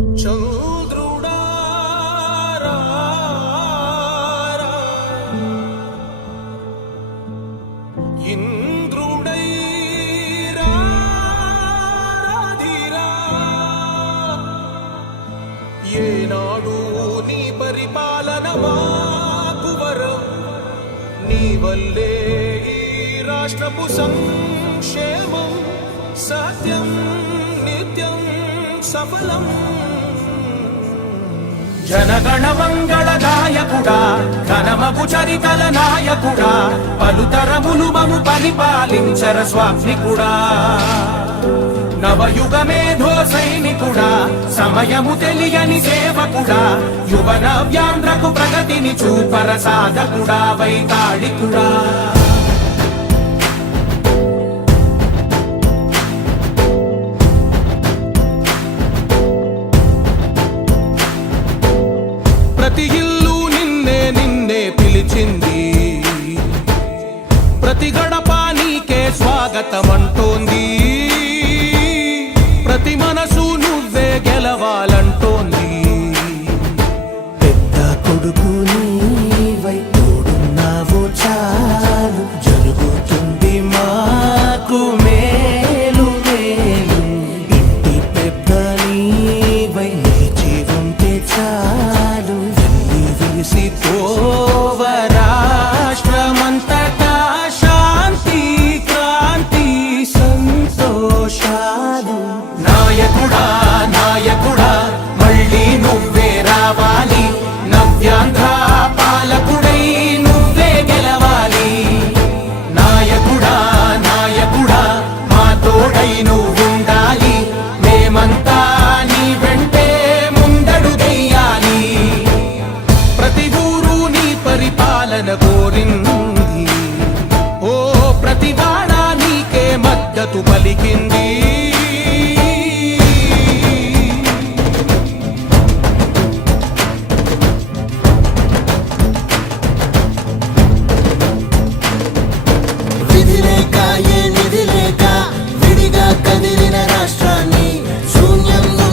చంద్రుడా ఇంద్రుడై రాధిరా ఏనాడు నీ పరిపాలన మాకు వరం నీ వల్లే ఈ రాష్ట్రపు సంక్షేమం సత్యం నిత్యం సఫలం జనగణ మంగళ నాయకుడా ఘనమగు చరితల నాయకుడా పలుతరములు మము పరిపాలించర స్వామికుడా నవయుగ మేధో సైనికుడా సమయము తెలియని సేవకుడా యువన వ్యాంధ్రకు ప్రగతిని చూపర సాధకుడా వైతాళికుడా ప్రతి ఇల్లు నిన్నే నిన్నే పిలిచింది ప్రతి గడప నీకే స్వాగతమంటోంది ప్రతి మనసు నువ్వే గెలవాలంటోంది పెద్ద కొడుకు నీవై తోడున్నావు చాలు జరుగుతుంది మాకు మేలు మేలు ఇంటి పెద్ద నీవై నిలిచి ఉంటే చాలు విసి పోవ రాష్ట్రమంతటా శాంతి క్రాంతి సంతోషాలు నాయకుడా నాయకుడా మళ్ళీ నువ్వే రావాలి నవ్యాంధ్ర పాలకుడై నువ్వే గెలవాలి నాయకుడా నాయకుడా మా తోడై